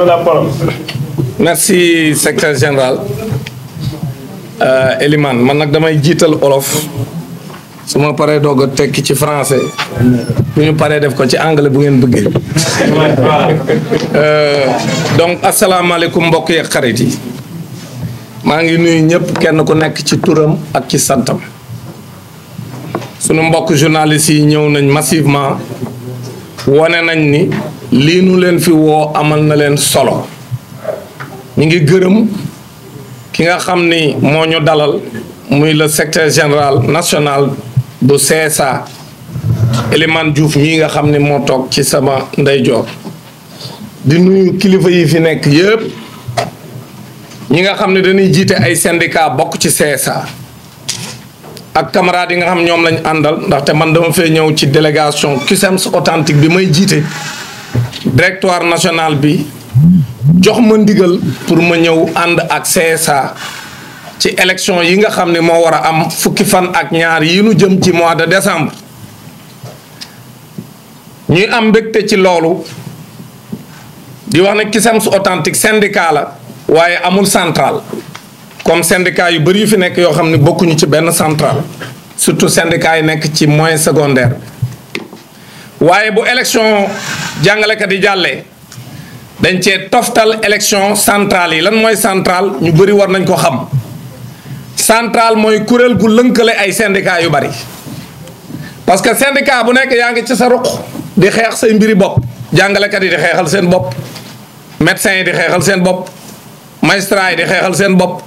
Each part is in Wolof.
avez la parole. Merci secrétaire général Eliman man nag damay jiital olof su ma paree doog a tekki ci français bu ñu paree def ko ci anglais bu ngeen bëggee donc asalaamaaleykum mbokk yeeg xarit yi maa ngi nuyu ñëpp kenn ku nekk ci turam ak ci santam sunu mbokk journalistes yi ñëw nañ massivement wone nañ ni lii nu leen fi woo amal na leen solo ñu ngi gërëm ki nga xam ni moo ñu dalal muy le secrétaire général national bu CSA Elimane Diouf mii nga xam ni moo toog ci sama ndeyjoor di nuyu kilifa yi fi nekk yëpp ñi nga xam ne dañuy jiite ay syndicat bokk ci CSA ak camarades yi nga xam ñoom lañ àndal ndaxte man dama fee ñëw ci délégation CUSEMS authentique bi may jiite directoire national bi jox ma ndigal pour ma ñëw ànd ak CSA ci élection yi nga xam ne moo war a am fukki fan ak ñaar yi nu jëm ci mois de décembre ñuy am mbégte ci loolu di wax ne CUSEMS authentique syndicat la waaye amul central comme syndicat yu bëri yu fi nekk yoo xam ne bokkuñu ci benn central surtout syndicat yi nekk ci moyen secondaire waaye bu élection jàngalekat yi jàllee dañ cee toftal élection centrale yi lan mooy centrale ñu bëri war nañ ko xam centrale mooy kuréel gu lënkale ay syndicat yu bëri parce que syndicat bu nekk yaa ngi ci sa ruq di xeex say mbiri bopp jàngalekat yi di xeexal seen bopp médecins yi di xeexal seen bopp magistrat yi di xeexal seen bopp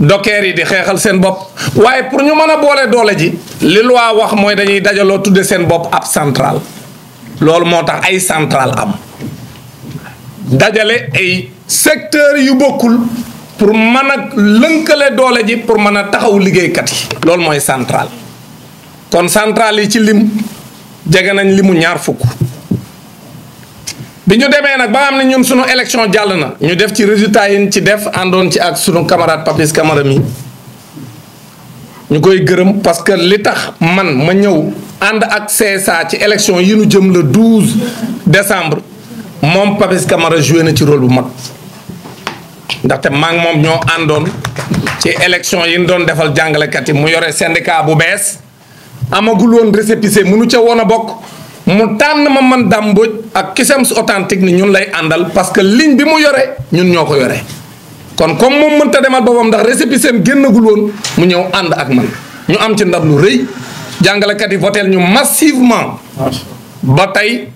docker yi di xeexal seen bopp waaye pour ñu mën a boole doole ji li loi wax mooy dañuy dajaloo tudde seen bopp ab central loolu moo tax ay central am dajale ay secteurs yu bokkul pour mën a lënkale doole ji pour mën a taxaw liggéeykat yi loolu mooy central kon central yi ci lim jege nañ limu ñaar fukk bi ñu demee nag ba am ne ñun sunu élection jàll na ñu def ci résultat yi ci def àndoon ci ak sunu camarade Papis Camara mi ñu koy gërëm parce que li tax man ma ñëw ànd ak CSA ci élection yi nu jëm le 12 décembre moom Papis Camara joué na ci rôle bu mag ndaxte maa ngi moom ñoo àndoon ci élection yi ñu doon defal jàngalekat yi mu yore syndicat bu bees amagul woon récépissé mënu ca woon a bokk mu tànn ma man Dame Mbodj ak CUSEMS authentique ni ñun lay àndal parce que ligne bi mu yore ñun ñoo ko yore kon comme moom mënta demal boppam ndax récépissé am génnagul woon mu ñëw ànd ak man ñu am ci ndab lu rëy jàngalekat yi voteel ñu massivement ba tey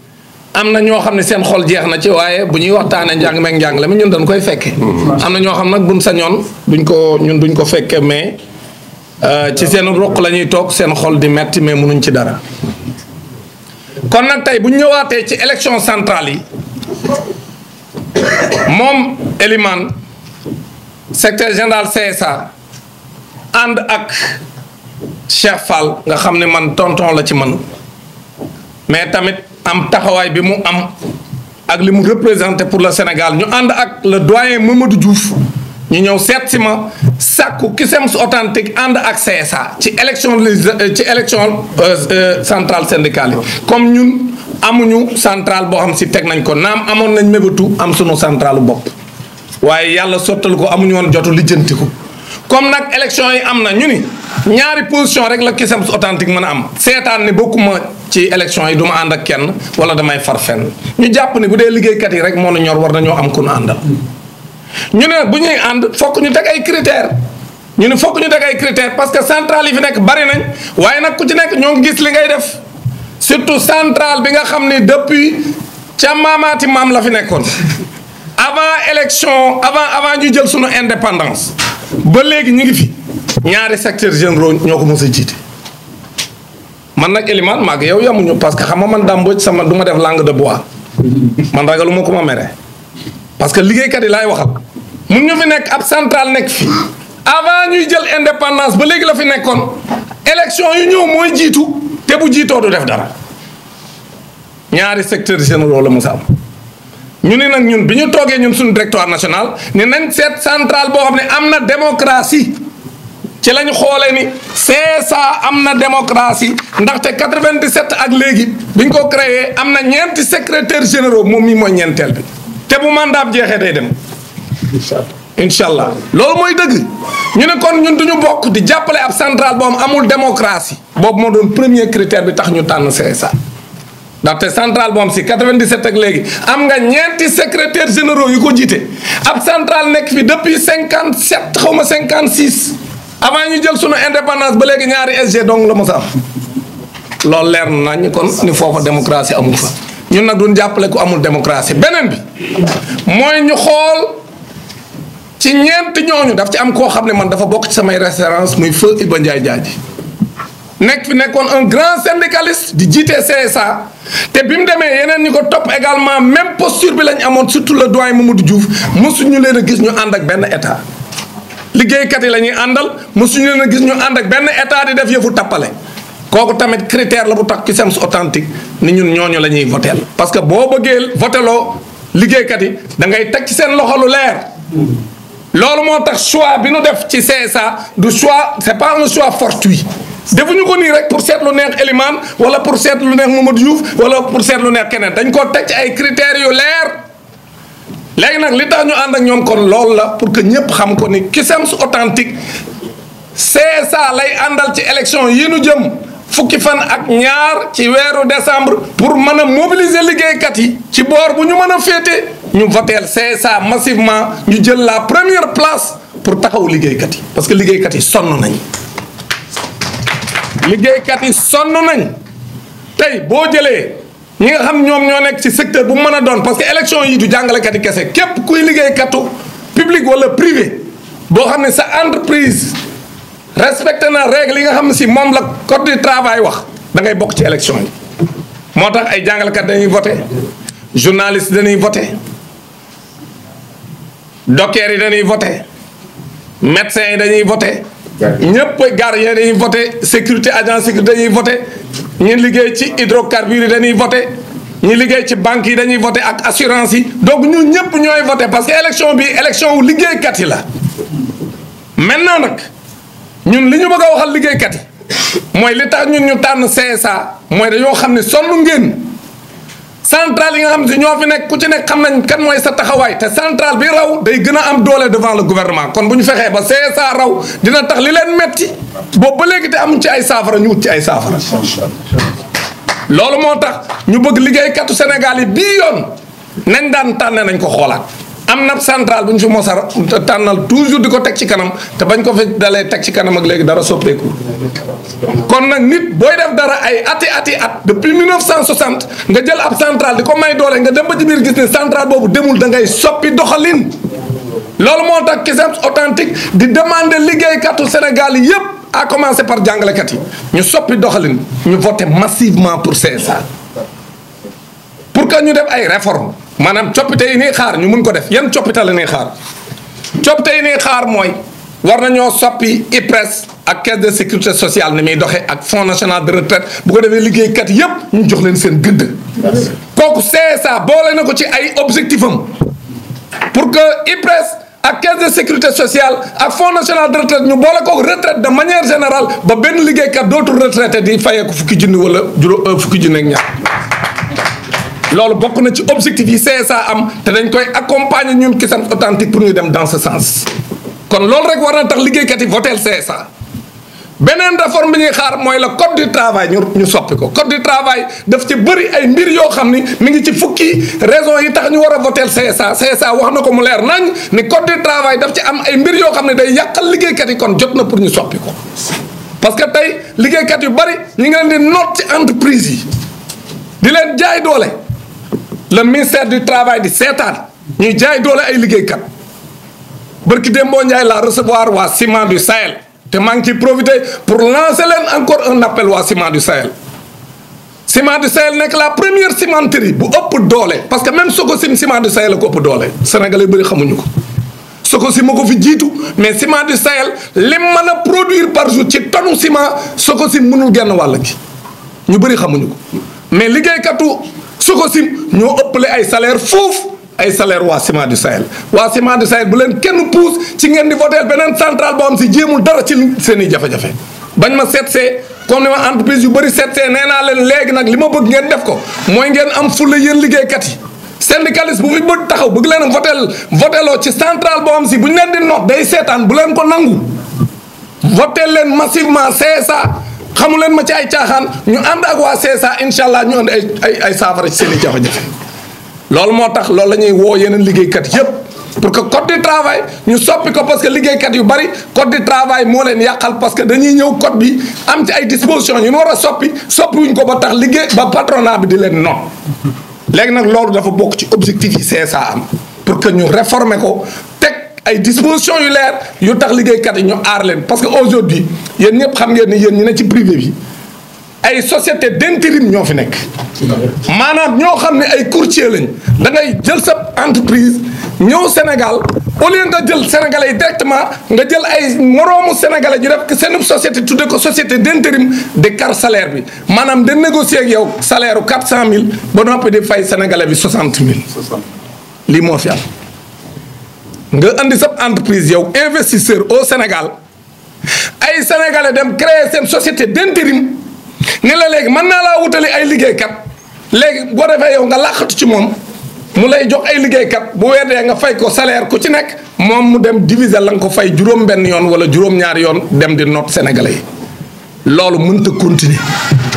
am na ñoo xam ne seen xol jeex na ci waaye bu ñuy waxtaanee njàng meeg njàngale mi ñun dañ koy fekke am na ñoo xam nag buñ sañoon duñ ko fekke mais ci seen ruq la ñuy toog seen xol di metti mais mënuñ ci dara kon nag tey bu ñu ñëwaatee ci élection centrale yi moom Elimane secrétaire général CSA ànd ak Cheikh Fall nga xam ne man tonton la ci man mais tamit am taxawaay bi mu am ak li mu représenté pour le Sénégal ñu ànd ak le doyen Mamadou Diouf ñu ñëw seet si ma sàkku CUSEMS authentique ànd ak CSA ci élection centrale syndicale yi comme ñun amuñu centrale boo xam si teg nañ ko naam amoon nañ mébatu am sunu centrale bopp waaye yàlla sottal ko amuñu woon jotu lijjanti ko comme nag élection yi am na ñu ni ñaari position rek la CUSEMS authentique mën a am seetaan ni bokkuma ci élection yi du ma ànd ak kenn wala damay far fenn ñu jàpp ni bu dee liggéeykat yi rek moo nu ñor war nañoo am ku nu àndal ñu ne bu ñuy ànd fokk ñu teg ay critères ñu ne fokk ñu teg ay critères parce que centrale yi fi nekk bari nañ waaye nag ku ci nekk ñoo ngi gis li ngay def surtout centrale bi nga xam ne depuis ca maamaati maam la fi nekkoon avant élection avant ñu jël sunu indépendance ba léegi ñu ngi fi ñaari secteurs généraux ñoo ko mos a jiite man nag Elimane maag yow yamuñu parce que xam nga man Dame Mbodj sama du ma def langue de bois man ragaluma ko ma mere parce que liggéeykat yi laay waxal mun ñu fi nekk ab centrale nekk fi avant ñuy jël indépendance ba léegi la fi nekkoon élection yu ñëw mooy jiitu te bu jiitoo du def dara ñaari secteurs généraux la mos a am ñu ne nag ñun bi ñu toogee ñun suñu directoire national ne nañ seet centrale boo xam ne am na démocratie ci lañu xoolee ni CSA am na démocratie ndaxte 97 ak léegi biñ ko créé am na ñeenti secrétaires généraux moom mii mooy ñeenteel bi te bu mandaam jeexee day dem incha allah loolu mooy dëgg. ñu ne kon ñun duñu bokk di jàppale ab centrale boobu amul démocratie boobu moo doon premier critère bi tax ñu tànn CSA ndaxte centrale boobu si 97 ak léegi am nga ñeenti secrétaires généraux yu ko jiite ab centrale nekk fi depuis 57 xaw ma 56 avant ñu jël sunu indépendance ba léegi ñaari SG donc la mos a am loolu leer na nañ kon ni foofa démocratie amul fa ñun nag duñ jàppale ku amul démocratie beneen bi mooy ñu xool ci ñeent ñooñu daf ci am koo xam ne man dafa bokk ci samay référence muy feu Iba Ndiaye Diadji nekk fi nekkoon un grand syndicaliste di jiite CSA te bi mu demee yeneen ñi ko topp également même posture bi lañ amoon surtout le doyen Mamadou Diouf mosuñu leen a gis ñu ànd ak benn état liggéeykat yi la ñuy àndal mosuñu leen a gis ñu ànd ak benn état di def yëfu tappale kooku tamit critère la bu tax Cusems authentique ni ñun ñooñu la ñuy voteel parce que boo bëggee voteloo liggéeykat yi da ngay teg ci seen loxo lu leer loolu moo tax choix bi nu def ci CSA du choix c'est pas un choix fortuit defuñu ko nii rek pour seet lu neex Elimane wala pour seet lu neex Mamadou Diouf wala pour seet lu neex keneen dañ ko teg ci ay critères yu leer léegi nag li tax ñu ànd ak ñoom kon loolu la pour que ñëpp xam ko ni Cusems authentique CSA lay àndal ci élection yi nu jëm fukki fan ak ñaar ci weeru décembre pour mën a mobiliser liggéeykat yi ci boor bu ñu mën a féete ñu voteel CSA massivement ñu jël la première place pour taxawu liggéeykat yi parce que liggéeykat yi sonn nañ tey boo jëlee ñi nga xam ñoom ñoo nekk ci secteur bu mën a doon parce que élection yi du jàngalekat yi kese képp kuy liggéeykatu public wala privé boo xam ne sa entreprise respecté na règle yi nga xam ne si moom la code du travail wax da ngay bokk ci élection yi moo tax ay jàngalekat dañuy voté journaliste dañuy voté dockers yi dañuy voté médecins yi dañuy voté ñëpp gardien dañuy voté sécurité agent sécurité dañuy voté ñi liggéey ci hydrocarbures yi dañuy voté ñi liggéey ci banques yi dañuy voté ak assurance yi donc ñun ñëpp ñooy voté parce que élection bi élection wu liggéeykat yi la maintenant nag ñun li ñu bëgg a waxal liggéeykat yi mooy li tax ñun ñu tànn CSA mooy dañoo xam ne sonn ngeen centrale yi nga xam ne ñoo fi nekk ku ci nekk xam nañ kan mooy sa taxawaay te centrale bi raw day gën a am doole devant le gouvernement kon bu ñu fexee ba CSA raw dina tax li leen metti boobu ba léegi te amuñ ci ay saafara ñu wut ci ay saafara loolu moo tax ñu bëgg liggéeykatu Sénégal yi bii yoon nañ daan tànne nañ ko xoolaat am na centrale bu ñu fi mos a tànnal toujours di ko teg ci kanam te bañ ko fi dalee teg ci kanam ak léegi dara soppeeku kon nag nit booy def dara ay ati at depuis 1960 nga jël ab centrale di ko may doole nga dem ba ci biir gis ne centrale boobu demul da ngay soppi doxalin loolu moo tax Cusems authentique di demander liggéeykatu Sénégal yi yépp à commencer par jàngalekat yi ñu soppi doxalin ñu voter massivement pour CSA pour que ñu def ay réformes maanaam coppite yi nii xaar ñu mun ko def yan coppite la nii xaar coppite yi nii xaar mooy war nañoo soppi IPRES ak caisse de sécurité sociale ni muy doxee ak fonds national de retraite bu ko defee liggéeykat yépp ñu jox leen seen gëdd kooku CSA boole na ko ci ay objectif am pour que IPRES ak caisse de sécurité sociale ak fonds national de retraite ñu boole ko retraite de manière générale ba benn liggéeykat dootul retraité di fayee ko fukki junni wala fukki junni ak ñaar loolu bokk na ci objectif yi CSA am te dañ koy accompagner ñun Cusems authentique pour ñu dem dans ce sens kon loolu rek war na tax liggéeykat yi voteel CSA beneen réforme bi ñuy xaar mooy le code du travail ñu soppi ko code du travail daf ci bëri ay mbir yoo xam ni mi ngi ci fukki raison yi tax ñu war a voteel CSA wax na ko mu leer nañ ni code du travail daf ci am ay mbir yoo xam ne day yàqal liggéeykat yi kon jot na pour ñu soppi ko parce que tey liggéeykat yu bëri ñu ngi leen di noot ci entreprise yi di leen jaay doole le ministère du travail di seetaan ñuy jaay doole ay liggéeykat barki Dembo Ndiaye la recevoir waa Ciment du Sahel te maa ngi ciy profiter pour lancer leen encore un appel waa Ciment du Sahel Ciment du Sahel nekk la première cimenterie bu ëpp doole parce que même Sococim Ciment du Sahel la ko ëpp doole Sénégalais bëri xamuñu ko Sococim ma ko fi jiitu mais Ciment du Sahel lim mën a produire par jour ci tonne ciment Sococim mënul genn wàll gi ñu bëri xamuñu ko mais liggéeykatu Sococim ñoo ëppale ay salaire foofu ay salaire waa Ciment du Sahel bu leen kenn puus ci ngeen di voter beneen centrale boo am si jéemul dara ci seen i jafe-jafe bañ ma seetsee comme ni ma entreprise yu bëri seetsee nee naa leen léegi nag li ma bëgg ngeen def ko mooy ngeen am fulla yéen liggéeykat yi syndicaliste bu fi bëgg taxaw bëgg leen voteloo ci centrale boo xam si bu ñu leen di noot day seetaan bu leen ko nangu votel leen massivement CSA xamu leen ma ci ay caaxaan ñu ànd ak waa CSA incha allah ñu andi ay saafara ci seen i jafe-jafe loolu moo tax loolu la ñuy woo yeneen liggéeykat yépp pour que code du travail ñu soppi ko parce que liggéeykat yu bari code du travail moo leen yàqal parce que dañuy ñëw code bi am ci ay dispositions yu ñu war a soppi wuñ ko ba tax liggéey ba patronat bi di leen noot léegi nag loolu dafa bokk ci objectif yi CSA am pour que ñu réformer ko teg ay dispositions yu leer yu tax liggéeykat yi ñu aar leen parce que aujourd'hui yéen ñëpp xam ngeen ni yéen ñi ne ci privé bi ay société d'intérim ñoo fi nekk maanaam ñoo xam ne ay courtier lañ da ngay jël sa entreprise ñëw Sénégal au lieu nga jël sénégalais yi directement nga jël ay moroomu sénégalais ñu def seen société tudde ko société d'intérim de car salaire bi maanaam de négocier ak yow salaire u 400000 ba noppi di fay sénégalais bi 60000 lii moo fi am nga andi sa entreprise yow investisseur au Sénégal ay sénégalais dem créer seen société d'intérim ne la léegi mën naa laa wutali ay liggéeykat léegi boo defee yow nga làqatu ci moom mu lay jox ay liggéeykat bu weer dee nga fay ko salaire ku ci nekk moom mu dem diviser la nga ko fay juróom-benn yoon wala juróom-ñaari yoon dem di noot sénégalais yi loolu mënta continuer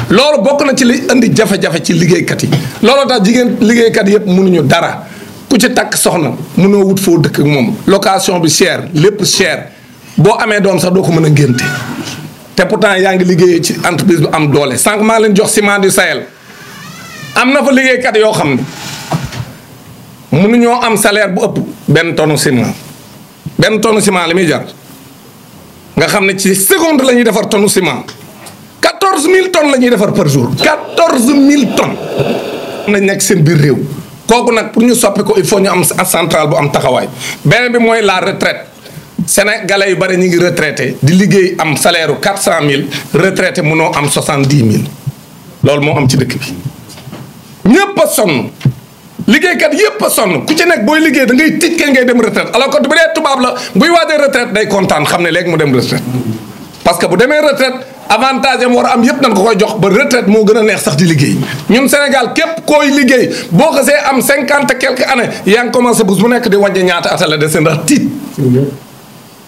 loolu bokk na ci li indi jafe-jafe ci liggéeykat yi loolu tax jigéen liggéeykat yëpp mënuñu dara ku ci takk soxna mënoo wut foo dëkk ak moom location bi cher lépp cher boo amee doom sax doo ko mën a ngénte te pourtant yaa ngi liggéeyee ci entreprise bu am doole sànq maa leen jox Ciment du Sahel am na fa liggéeykat yoo xam ne mënuñoo am salaire bu ëpp benn tonne ciment li muy jar nga xam ne ci seconde la ñuy defar tonne ciment 14000 tonnes la ñuy defar par jour 14000 tonnes nañ nekk seen biir réew kooku nag pour ñu soppi ko il faut ñu am centrale bu am taxawaay beneen bi mooy la retraite sénégalais yu bari ñu ngi retraité di liggéey am salaire u 400000 retraité mënoo am 70000 loolu moo am ci dëkk bi ñëpp a sonn liggéeykat yëpp a sonn ku ci nekk booy liggéey da ngay tij ngay dem retraite alors que bu dee tubaab la buy waajee retraite day kontaan xam ne léegi mu dem retraite parce que bu demee retraite avantage am war a am yëpp nañ ko koy jox ba retraite moo gën a neex sax di liggéey ñun Sénégal képp koy liggéey boo xasee am 50 quelques années yaa ngi commencé bés bu nekk di wàññi ñaata at la dese ndax tiit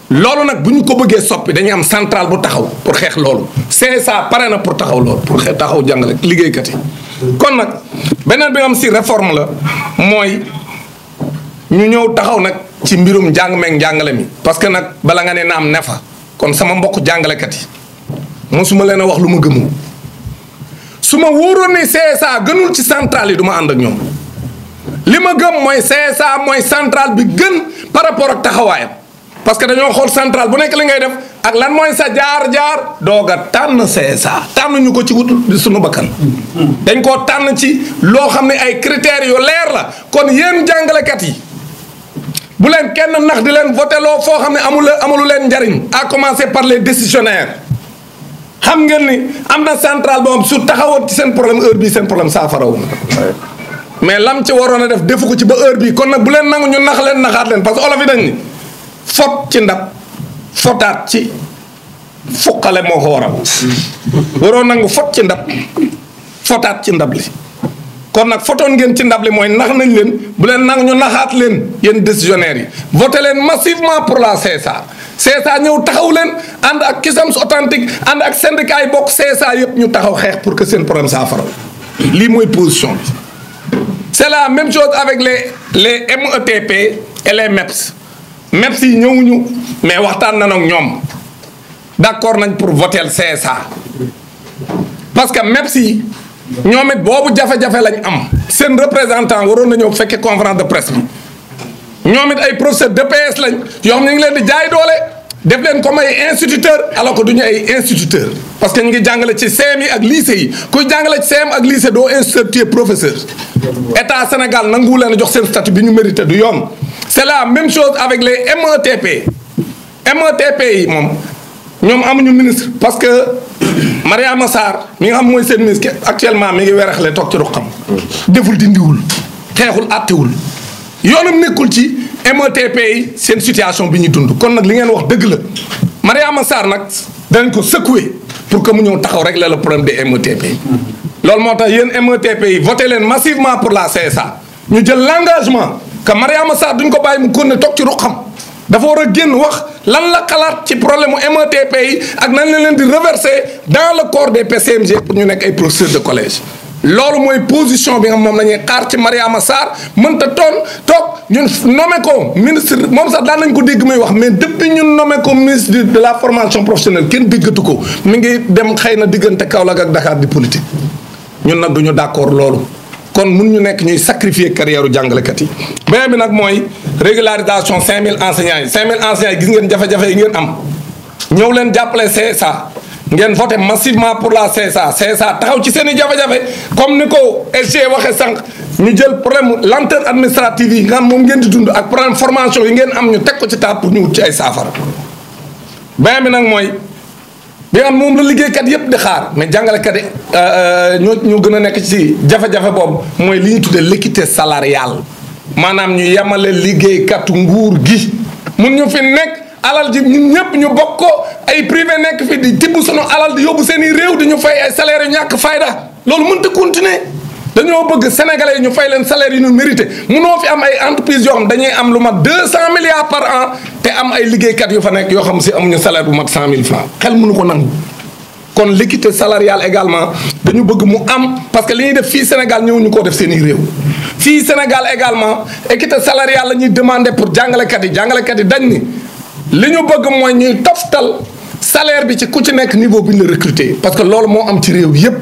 loolu nag bu ñu ko bëggee soppi dañuy am centrale bu taxaw pour xeex loolu CSA pare na pour taxaw loolu pour xeex taxaw jàngale liggéeykat yi kon nag beneen bi nga xam si réforme la mooy ñu ñëw taxaw nag ci mbirum njàng meeg njàngale mi parce que nag bala nga ne naam ne fa kon sama mbokk jàngalekat yi mosuma leen a wax lu ma gëmul su ma wóoroon ni CSA gënul ci centrale yi du ma ànd ak ñoom li ma gëm mooy CSA mooy centrale bi gën par rapport ak taxawaayam parce que dañoo xool centrale bu nekk li ngay def ak lan mooy sa jaar-jaar doog a tànn CSA tànn ñu ko ci wut suñu bakkan dañ koo tànn ci loo xam ne ay critères yu leer la kon yéen jàngalekat yi bu leen kenn nax di leen voté loo foo xam ne amulu leen njariñ à commencer par les décisionnaires xam ngeen ni am na centrale boobu su taxawoon ci seen problème heure bii seen problème saafarawu na mais lam ci waroon a def defu ko ci ba heure bii kon nag bu leen nangu ñu nax leen naxaat leen parce que olof yi dañ ni fot ci ndab fotaat ci fuqale moo ko waral waroo nangu fot ci ndab fotaat ci ndab li kon nag fotoon ngeen ci ndab li mooy nax nañ leen bu leen nangu ñu naxaat leen yéen décisionnaires yi voté leen massivement pour la CSA CSA ñëw taxaw leen ànd ak Cusems authentique ànd ak syndicat yi bokk CSA yëpp ñu taxaw xeex pour que seen problème saafara lii mooy position bi c'est la même chose avec les METP et les MEPS MEPS yi ñëwuñu mais waxtaan nañ ak ñoom d'accord nañ pour voter CSA parce que MEPS yi ñoom it boobu jafe-jafe lañ am seen représentant waroon na ñëw fekkee conférence de presse bi ñoom it ay professeur DPS lañ yoo xam ñu ngi leen di jaay doole def leen comme ay instituteur alors que du ñu ay instituteur parce que ñu ngi jàngale ci CM yi ak lycée yi kuy jàngale ci CM ak lycée doo instituteur tu es professeur état Sénégal nanguwu leen a jox seen statut bi ñu mérité du yoon c'est la même chose avec les METP METP yi moom ñoom amuñu ministre parce que Mariama Sarr mi nga xam mooy seen ministre actuellement mi ngi weraxle toog ci ruqam deful dindiwul xeexul àttewul yoonam nekkul ci METP yi seen situation bi ñuy dund kon nag li ngeen wax dëgg la Mariama Sarr nag danañ ko secouer pour que mu ñëw taxaw régler le problème des METP loolu moo tax yéen METP yi voté leen massivement pour la CSA ñu jël l'engagement que Mariama Sarr duñ ko bàyyi mu continuer toog ci ruqam dafa war a génn wax lan la xalaat ci problème mu METP yi ak nan la leen di reverser dans le corps des PCMG pour ñu nekk ay professeurs de collège. loolu mooy position bi nga moom la ñuy xaar ci Mariama Sarr mënta toog ñun nommé ko ministre moom sax daan nañ ko dégg muy wax mais depuis ñun nommé ko ministre de la formation professionnelle kenn déggatu ko mi ngi dem xëy na diggante Kaolack ak Dakar di politique ñun nag duñu d'accord loolu kon mun ñu nekk ñuy sacrifier carrière u jàngalekat yi. beneen bi nag mooy régularisation 5000 enseignants yi 5000 enseignants yi gis ngeen jafe-jafe yi ngeen am ñëw leen jàppale CSA. ngeen voté massivement pour la CSA taxaw ci seen i jafe-jafe comme ni ko SG waxee sànq ñu jël problème lenteur administrative yi nga xam moom ngeen di dund ak problème formation yi ngeen am ñu teg ko ci table pour ñu wut ci ay saafara. beneen bi nag mooy bi nga xam moom la liggéeykat yépp di xaar mais jàngalekat yi ñoo gën a nekk ci jafe-jafe boobu mooy li ñu tuddee l'équité salariale maanaam ñu yemale liggéeykatu nguur gi mun ñu fi nekk. alal ji ñun ñëpp ñu bokk ko ay privé nekk fi di tibb sunu alal di yóbbu seen i réew di ñu fay ay salaire yu ñàkk fayda loolu mënta continuer dañoo bëgg sénégalais yi ñu fay leen salaire yu ñu mérité munoo fi am ay entreprise yoo xam dañuy am lu mat 200 milliards par an te am ay liggéeykat yu fa nekk yoo xam si amuñu salaire bu mat 100 000 francs xel mënu ko nangu. kon l'équité salariale également dañu bëgg mu am parce que li ñuy def fii Sénégal ñëwuñu koo def seen i réew fii Sénégal également équité salariale la ñuy demander pour jàngalekat yi dañ ni. li ñu bëgg mooy ñuy toftal salaire bi ci ku ci nekk niveau bi ñu la recruter parce que loolu moo am ci réew yépp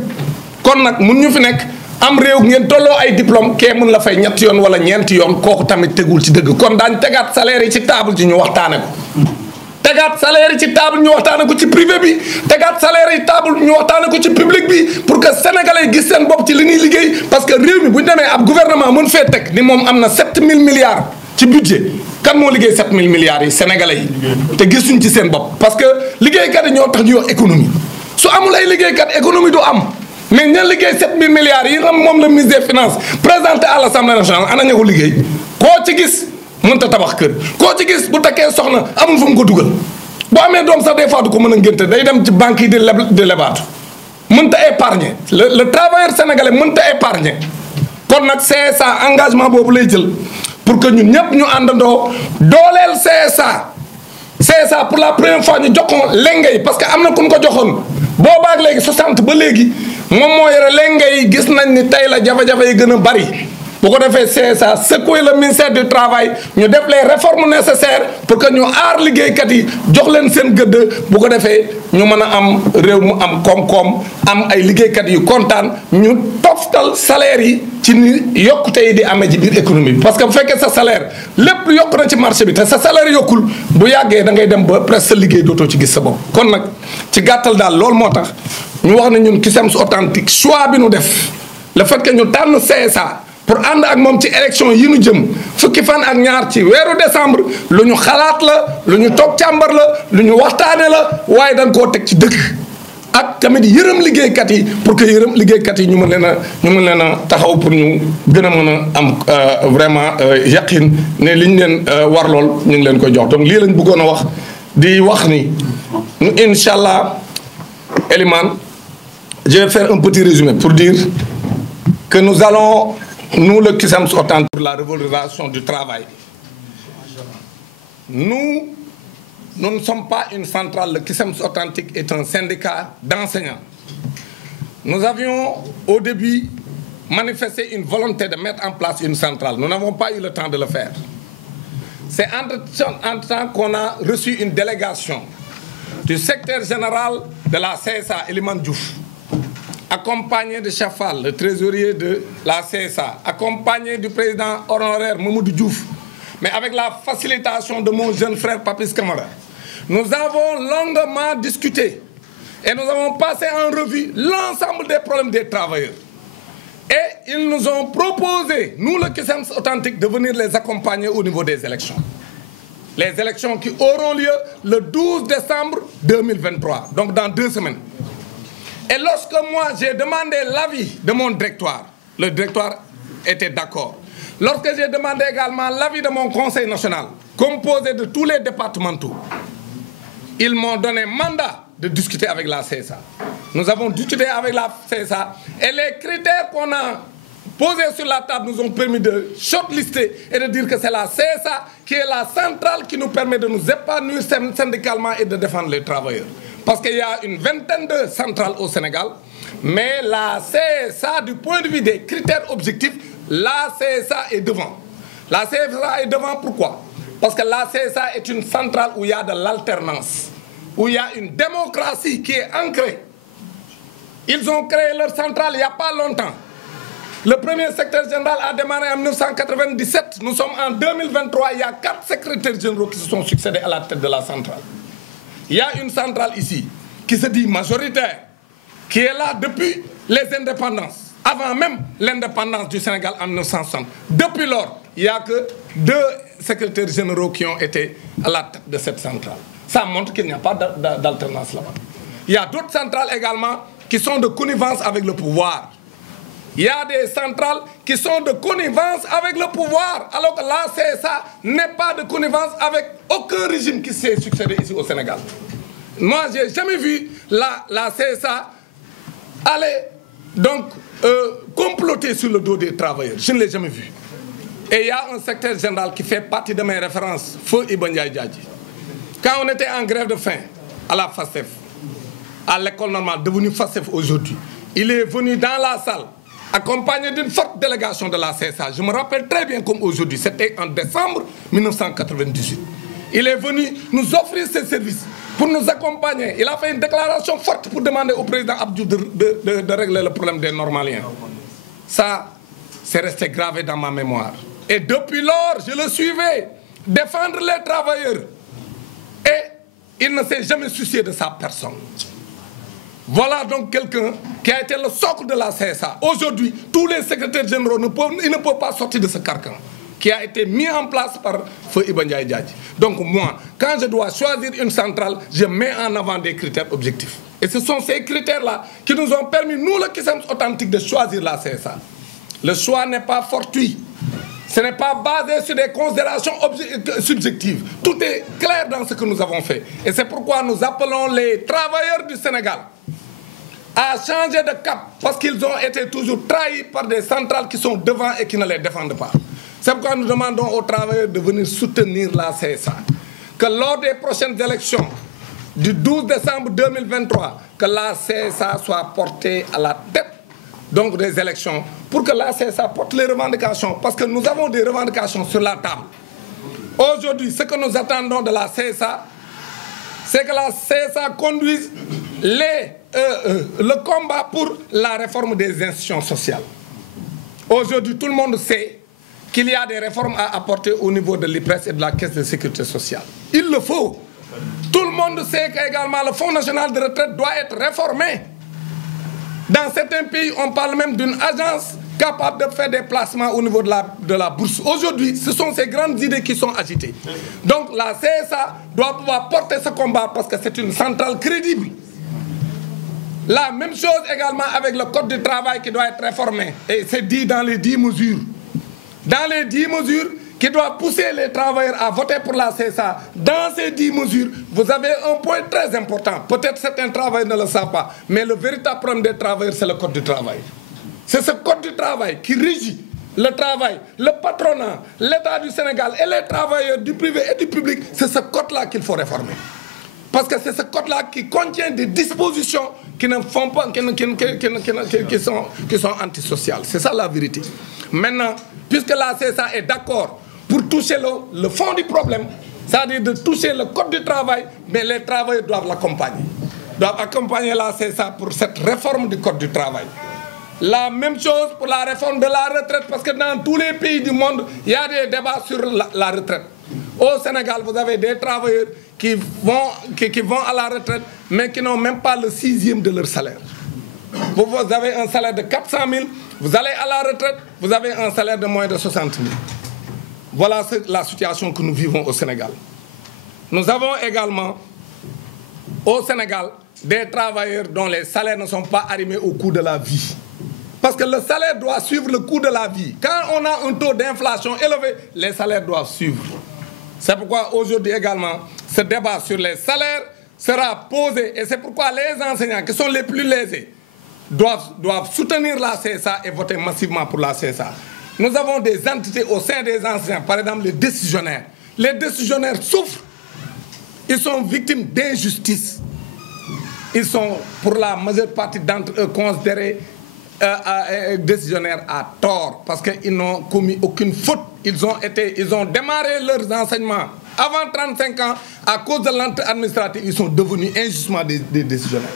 kon nag mun ñu fi nekk am réew ngeen tolloo ay diplôme kee mun la fay ñetti yoon wala ñeenti yoon kooku tamit tegul ci dëgg kon daañ tegaat salaire yi ci table ci ñu waxtaane ko tegaat salaire yi ci table ñu waxtaane ko ci privé bi tegaat salaire yi table ñu waxtaane ko ci public bi pour que sénégalais yi gis seen bopp ci li ñuy liggéey parce que réew mi bu ñu demee ab gouvernement mën fee teg ni moom am na 7000 milliards ci budget kan moo liggéey 7000 milliards yi sénégalais yi te gisuñ ci seen bopp parce que liggéeykat yi ñoo tax ñu wax économie su amul ay liggéeykat économie du am mais ña liggéey 7000 milliards yi nga xam moom la ministre des finances présenté à l'Assemblée nationale ana ña ko liggéey koo ci gis mënta tabax kër koo ci gis bu takkee soxna amul fu mu ko dugal boo amee doom sax des fois du ko mën a ngénte day dem ci banque yi di lebaatu mënta épargner le travailleur sénégalais mënta épargner kon nag CSA engagement boobu lay jël pour que ñun ñëpp ñu àndandoo dooleel CSA pour la première fois ñu jox ko lenge yi parce que am na ku ñu ko joxoon boobaak léegi 60 ba léegi moom moo yore lenge yi gis nañ ni tey la jafe-jafe yi gën a bari bu ko defee CSA secouer le ministère du travail ñu def les réformes nécessaires pour que ñu aar liggéeykat yi jox leen seen gëdd bu ko defee ñu mën a am réew mu am koom-koom am ay liggéeykat yu kontaan ñu toftal salaire yi ci ni yokkute yi di amee ci biir économie bi parce que bu fekkee sa salaire lépp yokk na ci marché bi te sa salaire yokkul bu yàggee da ngay dem ba presque sa liggéey dootoo ci gis sa bopp kon nag ci gàttal daal loolu moo tax ñu wax ne ñun Cusems authentique choix bi nu def le fait que ñu tànn CSA pour ànd ak moom ci élection yi ñu jëm fukki fan ak ñaar ci weeru décembre lu ñu xalaat la lu ñu toog càmbar la lu ñu waxtaane la waaye dañ koo teg ci dëkk ak tamit yërëm liggéeykat yi pour que yërëm liggéeykat yi ñu mën leen a taxaw pour ñu gën a mën a am vraiment yaqin ne li ñu leen war lool ñu ngi leen koy jox donc lii lañ bëggoon a wax di wax ni ñu incha allah Elimane je vais faire un petit résumé pour dire que nous allons nous le Cusems authentique pour la revalorisation du travail nous ne sommes pas une centrale. Le Cusems authentique est un syndicat d'enseignants. Nous avions au début manifesté une volonté de mettre en place une centrale. Nous n'avons pas eu le temps de le faire. C'est entre-temps qu'on a reçu une délégation du secrétaire général de la CSA, Elimane Diouf, accompagné de Chafal, le trésorier de la CSA, accompagné du président honoraire Mamadou Diouf, mais avec la facilitation de mon jeune frère Papis Camara. Nous avons longuement discuté et nous avons passé en revue l'ensemble des problèmes des travailleurs. Et ils nous ont proposé, nous le Cusems authentique, de venir les accompagner au niveau des élections. Les élections qui auront lieu le 12 décembre 2023, donc dans 2 semaines. Et lorsque moi j'ai demandé l'avis de mon directoire, le directoire était d'accord. Lorsque j'ai demandé également l'avis de mon conseil national, composé de tous les départementaux, ils m'ont donné mandat de discuter avec la CSA. Nous avons discuté avec la CSA et les critères qu'on a posées sur la table nous ont permis de shortlister et de dire que c'est la CSA qui est la centrale qui nous permet de nous épanouir syndicalement et de défendre les travailleurs. Parce qu'il y a une vingtaine de centrales au Sénégal, mais la CSA, du point de vue des critères objectifs, la CSA est devant. La CSA est devant pourquoi? Parce que la CSA est une centrale où il y a de l'alternance, où il y a une démocratie qui est ancrée. Ils ont créé leur centrale il n'y a pas longtemps. Le premier secrétaire général a démarré en 1997. Nous sommes en 2023. Il y a 4 secrétaires généraux qui se sont succédés à la tête de la centrale. Il y a une centrale ici qui se dit majoritaire, qui est là depuis les indépendances, avant même l'indépendance du Sénégal en 1960. Depuis lors, il n'y a que 2 secrétaires généraux qui ont été à la tête de cette centrale. Ça montre qu'il n'y a pas d'alternance là-bas. Il y a d'autres centrales également qui sont de connivence avec le pouvoir. Il y a des centrales qui sont de connivence avec le pouvoir, alors que la CSA n'est pas de connivence avec aucun régime qui s'est succédé ici au Sénégal. Moi, je n'ai jamais vu la CSA aller donc comploter sur le dos des travailleurs. Je ne l'ai jamais vu. Et il y a un secrétaire général qui fait partie de mes références, Feu Iba Ndiaye Diadji. Quand on était en grève de faim à la FASTEF, à l'école normale, devenue FASTEF aujourd'hui, il est venu dans la salle, accompagné d'une forte délégation de la CSA. Je me rappelle très bien comme aujourd'hui, c'était en décembre 1998. Il est venu nous offrir ses services pour nous accompagner. Il a fait une déclaration forte pour demander au président Abdou de régler le problème des Normaliens. Ça, c'est resté gravé dans ma mémoire. Et depuis lors, je le suivais défendre les travailleurs. Et il ne s'est jamais soucié de sa personne. Voilà donc quelqu'un qui a été le socle de la CSA. Aujourd'hui, tous les secrétaires généraux ne peuvent pas sortir de ce carcan qui a été mis en place par Feu Iba Ndiaye Diadji. Donc moi, quand je dois choisir une centrale, je mets en avant des critères objectifs. Et ce sont ces critères-là qui nous ont permis, nous, le Kissems Authentique, de choisir la CSA. Le choix n'est pas fortuit. Ce n'est pas basé sur des considérations subjectives. Tout est clair dans ce que nous avons fait. Et c'est pourquoi nous appelons les travailleurs du Sénégal à changer de cap, parce qu'ils ont été toujours trahis par des centrales qui sont devant et qui ne les défendent pas. C'est pourquoi nous demandons aux travailleurs de venir soutenir la CSA. Que lors des prochaines élections du 12 décembre 2023, que la CSA soit portée à la tête donc des élections, pour que la CSA porte les revendications, parce que nous avons des revendications sur la table. Aujourd'hui, ce que nous attendons de la CSA, c'est que la CSA conduise le combat pour la réforme des institutions sociales. Aujourd'hui, tout le monde sait qu'il y a des réformes à apporter au niveau de l'IPRES et de la Caisse de sécurité sociale. Il le faut. Tout le monde sait qu'également le Fonds national de retraite doit être réformé. Dans certains pays, on parle même d'une agence capable de faire des placements au niveau de la bourse. Aujourd'hui, ce sont ces grandes idées qui sont agitées. Donc la CSA doit pouvoir porter ce combat parce que c'est une centrale crédible. La même chose également avec le Code du travail qui doit être réformé. Et c'est dit dans les 10 mesures. Dans les 10 mesures qui doivent pousser les travailleurs à voter pour la CSA, dans ces 10 mesures, vous avez un point très important. Peut-être certains travailleurs ne le savent pas, mais le véritable problème des travailleurs, c'est le Code du travail. C'est ce Code du travail qui régit le travail, le patronat, l'État du Sénégal et les travailleurs du privé et du public. C'est ce code-là qu'il faut réformer. Parce que c'est ce code-là qui contient des dispositions qui ne font pas, qui sont antisociales. C'est ça la vérité. Maintenant, puisque la CSA est d'accord pour toucher le fond du problème, c'est-à-dire de toucher le code du travail, mais les travailleurs doivent l'accompagner. Doivent accompagner la CSA pour cette réforme du code du travail. La même chose pour la réforme de la retraite, parce que dans tous les pays du monde, il y a des débats sur la retraite. Au Sénégal, vous avez des travailleurs qui vont à la retraite, mais qui n'ont même pas le 6e de leur salaire. Vous avez un salaire de 400 000, vous allez à la retraite, vous avez un salaire de moins de 60 000. Voilà la situation que nous vivons au Sénégal. Nous avons également, au Sénégal, des travailleurs dont les salaires ne sont pas arrimés au coût de la vie. Parce que le salaire doit suivre le coût de la vie. Quand on a un taux d'inflation élevé, les salaires doivent suivre. C'est pourquoi aujourd'hui également, ce débat sur les salaires sera posé. Et c'est pourquoi les enseignants qui sont les plus lésés, doivent soutenir la CSA et voter massivement pour la CSA. Nous avons des entités au sein des enseignants, par exemple les décisionnaires. Les décisionnaires souffrent. Ils sont victimes d'injustice. Ils sont, pour la majeure partie d'entre eux, considérés décisionnaires à tort parce qu'ils n'ont commis aucune faute. Ils ont démarré leurs enseignements avant 35 ans à cause de l'entrée administrative. Ils sont devenus injustement des décisionnaires.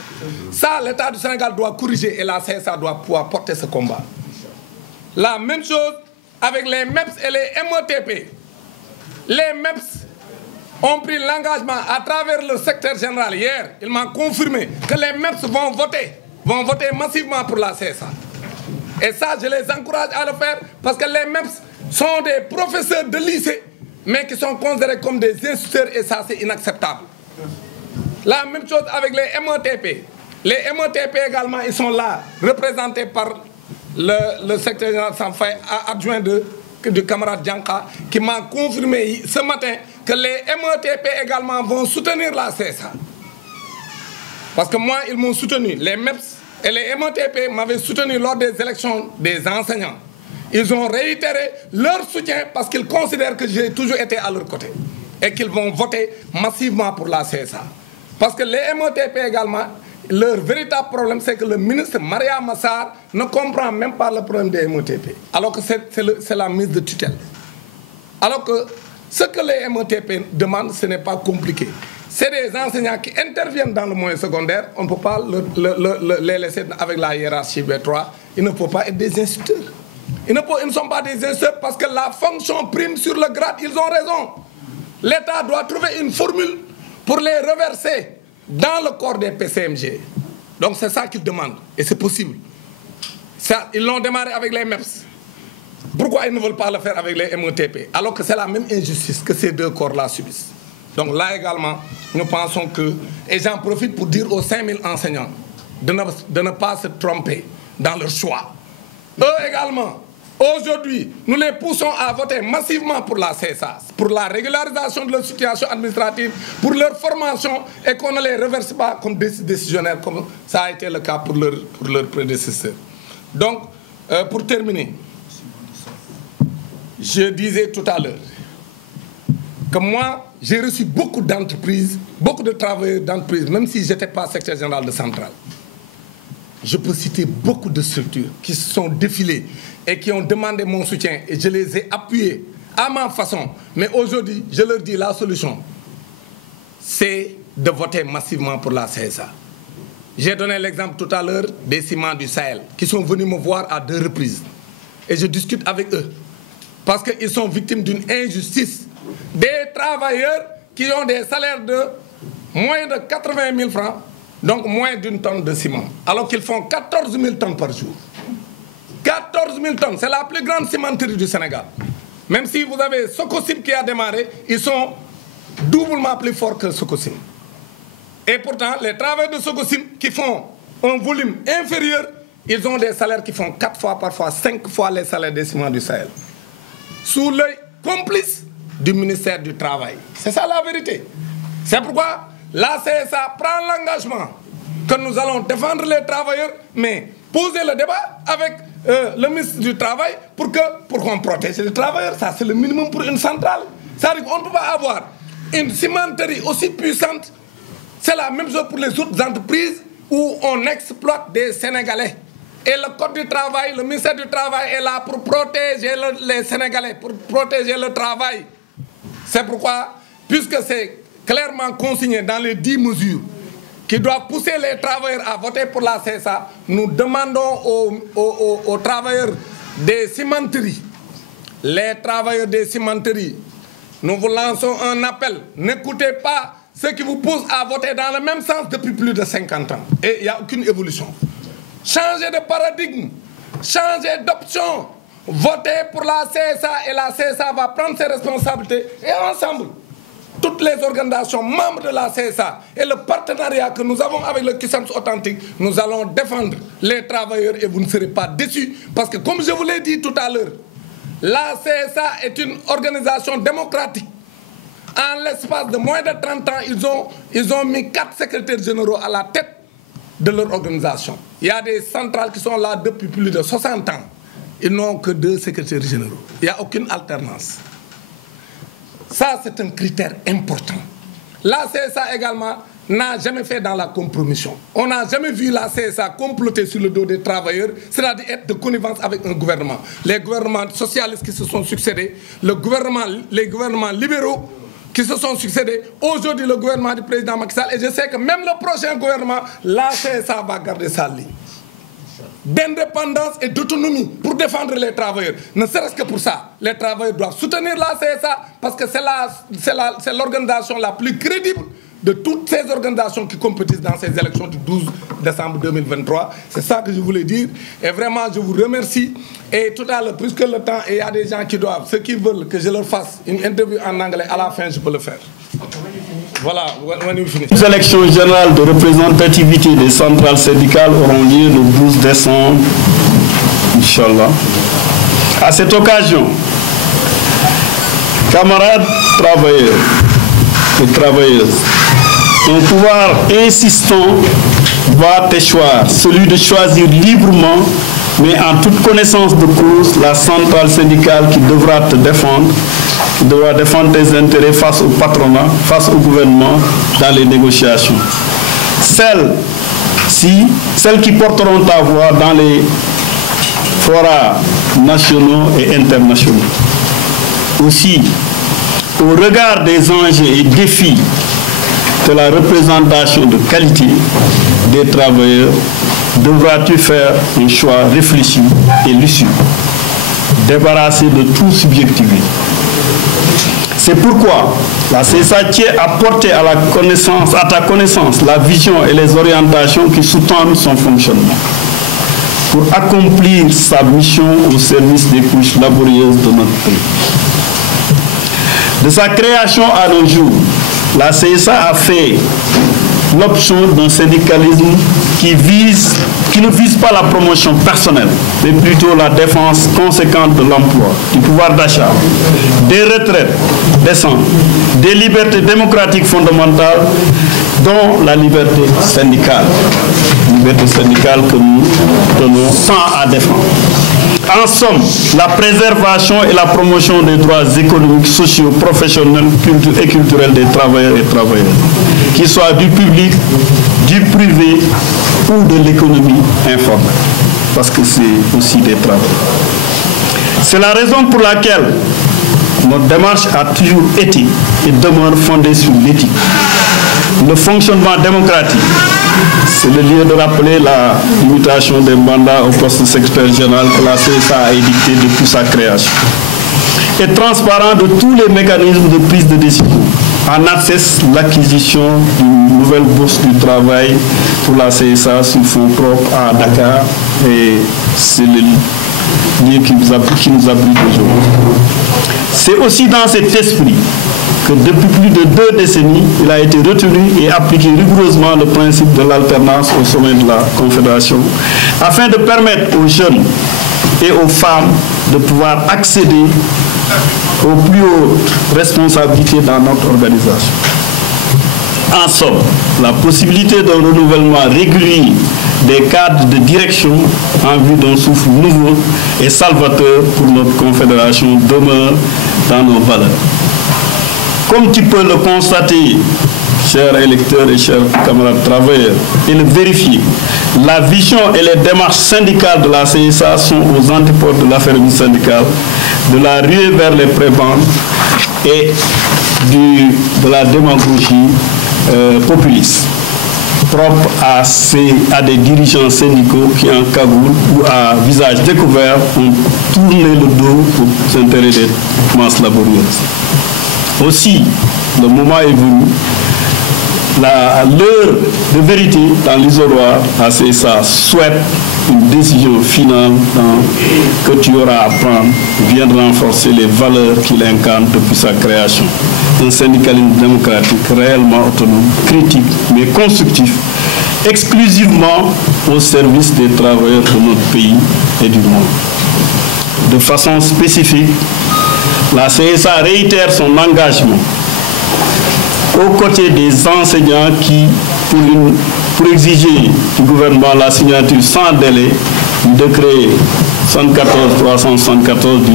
Ça, l'État du Sénégal doit corriger et la CSA doit pouvoir porter ce combat. La même chose avec les MEPS et les METP. Les MEPS ont pris l'engagement à travers le secrétaire général hier. Il m'a confirmé que les MEPS vont voter massivement pour la CSA. Et ça, je les encourage à le faire parce que les MEPS sont des professeurs de lycée, mais qui sont considérés comme des instituteurs et ça, c'est inacceptable. La même chose avec les METP. Les METP également, ils sont là, représentés par le secrétaire général Sanfay, adjoint du camarade Djanka, qui m'a confirmé ce matin que les METP également vont soutenir la CSA. Parce que moi, ils m'ont soutenu. Les MEPS et les METP m'avaient soutenu lors des élections des enseignants. Ils ont réitéré leur soutien parce qu'ils considèrent que j'ai toujours été à leur côté et qu'ils vont voter massivement pour la CSA. Parce que les METP également, leur véritable problème, c'est que le ministre Maria Massar ne comprend même pas le problème des METP, alors que c'est la mise de tutelle. Alors que ce que les METP demandent, ce n'est pas compliqué. C'est des enseignants qui interviennent dans le moyen secondaire. On ne peut pas les laisser avec la hiérarchie B3. Il ne faut pas être des instituteurs. Ils ne sont pas des instituteurs parce que la fonction prime sur le grade. Ils ont raison. L'État doit trouver une formule pour les reverser dans le corps des PCMG. Donc c'est ça qu'ils demandent. Et c'est possible. Ça, ils l'ont démarré avec les MEPS. Pourquoi ils ne veulent pas le faire avec les METP? Alors que c'est la même injustice que ces deux corps-là subissent. Donc là également, nous pensons que, et j'en profite pour dire aux 5000 enseignants de ne pas se tromper dans leur choix. Eux également, aujourd'hui, nous les poussons à voter massivement pour la CSA, pour la régularisation de leur situation administrative, pour leur formation et qu'on ne les reverse pas comme décisionnaires, comme ça a été le cas pour leurs prédécesseurs. Donc, pour terminer, je disais tout à l'heure que moi, j'ai reçu beaucoup d'entreprises, beaucoup de travailleurs d'entreprises, même si je n'étais pas secrétaire général de Centrale. Je peux citer beaucoup de structures qui se sont défilées et qui ont demandé mon soutien et je les ai appuyés à ma façon. Mais aujourd'hui, je leur dis la solution, c'est de voter massivement pour la CSA. J'ai donné l'exemple tout à l'heure des ciments du Sahel qui sont venus me voir à 2 reprises. Et je discute avec eux parce qu'ils sont victimes d'une injustice. Des travailleurs qui ont des salaires de moins de 80 000 francs, donc moins d'une tonne de ciment, alors qu'ils font 14 000 tonnes par jour. 14 000 tonnes, c'est la plus grande cimenterie du Sénégal. Même si vous avez Socosim qui a démarré, ils sont doublement plus forts que Socosim. Et pourtant, les travailleurs de Socosim qui font un volume inférieur, ils ont des salaires qui font 4 fois, parfois 5 fois les salaires des ciments du Sahel. Sous l'œil complice du ministère du Travail. C'est ça la vérité. C'est pourquoi la CSA prend l'engagement que nous allons défendre les travailleurs, mais poser le débat avec le ministre du Travail pour qu'on protège les travailleurs. Ça, c'est le minimum pour une centrale. C'est-à-dire qu'on ne peut pas avoir une cimenterie aussi puissante. C'est la même chose pour les autres entreprises où on exploite des Sénégalais. Et le Code du travail, le ministère du Travail est là pour protéger les Sénégalais, pour protéger le travail. C'est pourquoi, puisque c'est clairement consigné dans les 10 mesures qui doivent pousser les travailleurs à voter pour la CSA, nous demandons aux travailleurs des cimenteries, les travailleurs des cimenteries, nous vous lançons un appel. N'écoutez pas ceux qui vous poussent à voter dans le même sens depuis plus de 50 ans. Et il n'y a aucune évolution. Changez de paradigme, changez d'option, votez pour la CSA et la CSA va prendre ses responsabilités et ensemble, toutes les organisations membres de la CSA et le partenariat que nous avons avec le Cusems authentique, nous allons défendre les travailleurs et vous ne serez pas déçus parce que comme je vous l'ai dit tout à l'heure, la CSA est une organisation démocratique. En l'espace de moins de 30 ans, ils ont mis 4 secrétaires généraux à la tête de leur organisation. Il y a des centrales qui sont là depuis plus de 60 ans. Ils n'ont que 2 secrétaires généraux. Il n'y a aucune alternance. Ça, c'est un critère important. La CSA également n'a jamais fait dans la compromission. On n'a jamais vu la CSA comploter sur le dos des travailleurs, c'est-à-dire être de connivence avec un gouvernement. Les gouvernements socialistes qui se sont succédés, les gouvernements libéraux qui se sont succédés, aujourd'hui le gouvernement du président Macky Sall, et je sais que même le prochain gouvernement, la CSA va garder sa ligne d'indépendance et d'autonomie pour défendre les travailleurs. Ne serait-ce que pour ça, les travailleurs doivent soutenir la CSA parce que c'est l'organisation la plus crédible de toutes ces organisations qui compétissent dans ces élections du 12 décembre 2023. C'est ça que je voulais dire. Et vraiment, je vous remercie. Et tout à l'heure, puisque le temps, et il y a des gens qui doivent, ceux qui veulent que je leur fasse une interview en anglais, à la fin, je peux le faire. Voilà, Les élections générales de représentativité des centrales syndicales auront lieu le 12 décembre, Inch'Allah. À cette occasion, camarades travailleurs et travailleuses, un pouvoir insistant va échoir, celui de choisir librement, mais en toute connaissance de cause, la centrale syndicale qui devra te défendre, qui devra défendre tes intérêts face au patronat, face au gouvernement dans les négociations. Celles qui porteront ta voix dans les forats nationaux et internationaux. Aussi, au regard des enjeux et défis de la représentation de qualité des travailleurs, devras-tu faire un choix réfléchi et lucide, débarrassé de tout subjectivisme. C'est pourquoi la CSA tient à porter à ta connaissance la vision et les orientations qui sous-tendent son fonctionnement pour accomplir sa mission au service des couches laborieuses de notre pays. De sa création à nos jours, la CSA a fait l'option d'un syndicalisme qui ne vise pas la promotion personnelle, mais plutôt la défense conséquente de l'emploi, du pouvoir d'achat, des retraites décentes, des libertés démocratiques fondamentales, dont la liberté syndicale que nous tenons tant à défendre. En somme, la préservation et la promotion des droits économiques, sociaux, professionnels et culturels des travailleurs et travailleuses, qu'ils soient du public, du privé ou de l'économie informelle, parce que c'est aussi des travailleurs. C'est la raison pour laquelle notre démarche a toujours été et demeure fondée sur l'éthique. Le fonctionnement démocratique, c'est le lieu de rappeler la limitation des mandats au poste de secrétaire général que la CSA a édicté depuis sa création. Et transparent de tous les mécanismes de prise de décision. En atteste l'acquisition d'une nouvelle bourse du travail pour la CSA sur fonds propres à Dakar, et c'est le lieu qui nous abrite aujourd'hui. C'est aussi dans cet esprit que depuis plus de 2 décennies, il a été retenu et appliqué rigoureusement le principe de l'alternance au sommet de la Confédération, afin de permettre aux jeunes et aux femmes de pouvoir accéder aux plus hautes responsabilités dans notre organisation. En somme, la possibilité d'un renouvellement régulier des cadres de direction en vue d'un souffle nouveau et salvateur pour notre confédération demeure dans nos valeurs. Comme tu peux le constater, chers électeurs et chers camarades travailleurs, et le vérifier, la vision et les démarches syndicales de la CSA sont aux antipodes de l'affairisme syndical, de la ruée vers les prébendes et de la démagogie populiste, propre à des dirigeants syndicaux qui, en cagoule ou à visage découvert, ont tourné le dos aux intérêts des masses laborieuses. Aussi, le moment est venu, l'heure de vérité dans l'isoloir, la CSA souhaite une décision finale que tu auras à prendre vient de renforcer les valeurs qu'il incarne depuis sa création. Un syndicalisme démocratique réellement autonome, critique mais constructif, exclusivement au service des travailleurs de notre pays et du monde. De façon spécifique, la CSA réitère son engagement aux côtés des enseignants qui, pour une pour exiger du gouvernement la signature sans délai du décret 74-374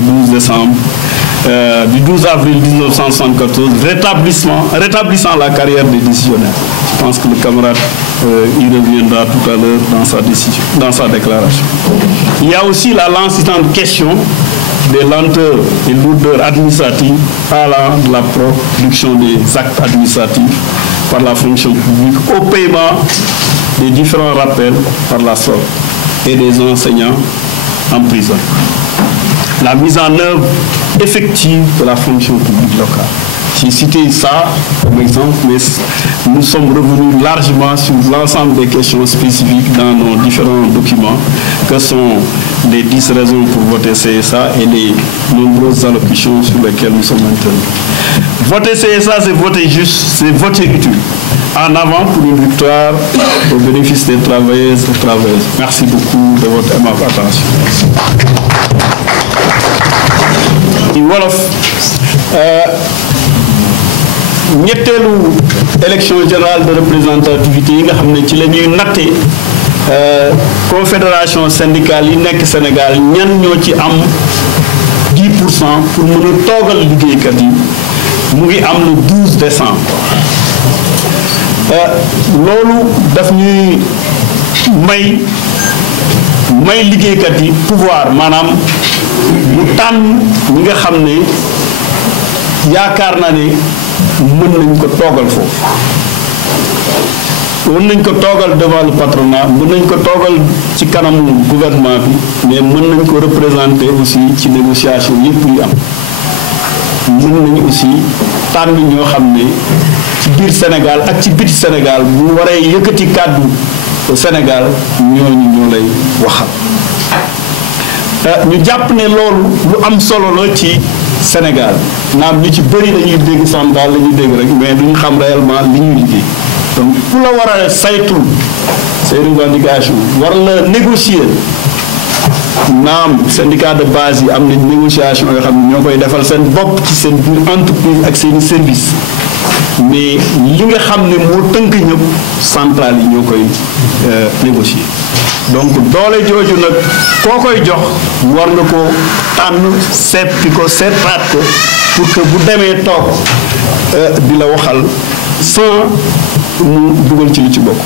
du 12 avril 1974 rétablissant la carrière des décisionnaires. Je pense que le camarade y reviendra tout à l'heure dans sa déclaration. Il y a aussi la lancinante question des lenteurs et lourdeurs administratives allant de la production des actes administratifs par la fonction publique au paiement des différents rappels par la sorte et des enseignants en prison. La mise en œuvre effective de la fonction publique locale. J'ai cité ça comme exemple, mais nous sommes revenus largement sur l'ensemble des questions spécifiques dans nos différents documents, que sont les 10 raisons pour voter CSA et les nombreuses allocutions sur lesquelles nous sommes intervenus. Voter CSA, c'est voter juste, c'est voter utile. En avant pour une victoire au bénéfice des travailleuses et travailleurs. Merci beaucoup de votre aimable attention. Wolof ñetteelu élection générale de représentativité yi nga xam ne ci la ñuy natte confédération syndicale yi nekk Sénégal ñan ñoo ci am 10% pour mën a toogal liggéeykat yi mu ngi am le 12 décembre. Loolu daf ñuy may liggéeykat yi pouvoir maanaam mu tànn ñi nga xam ne yaakaar naa ne mën nañ ko toogal foofu. mën nañ ko toogal devant le patronat, mën nañ ko toogal ci kanamu gouvernement bi, mais mën nañ ko représenter aussi ci négociation yëpp yu am. mën nañ aussi tànn ñoo xam ne ci biir Sénégal ak ci biti Sénégal bu waree yëkkati kàddu Sénégal ñooñu ñoo lay waxal. ñu jàpp ne loolu lu am solo la ci Sénégal naam ñu ci bëri dañuy dégg Sénégal la ñuy dégg rek mais duñu xam réellement li ñuy liggéey. Donc ku la war a saytul ces revendications war la négocier naam syndicat de base yi am nañ négociation yoo xam ne ñoo koy defal seen bopp ci seen biir entreprise ak seen service mais li nga xam ne moo tënk ñëpp centrale yi ñoo koy négocier. Donc doole jooju nag koo koy jox war nga ko tànn seppi ko seetaat ko pour que bu demee toog di la waxal sans mu dugal ci li ci bokk.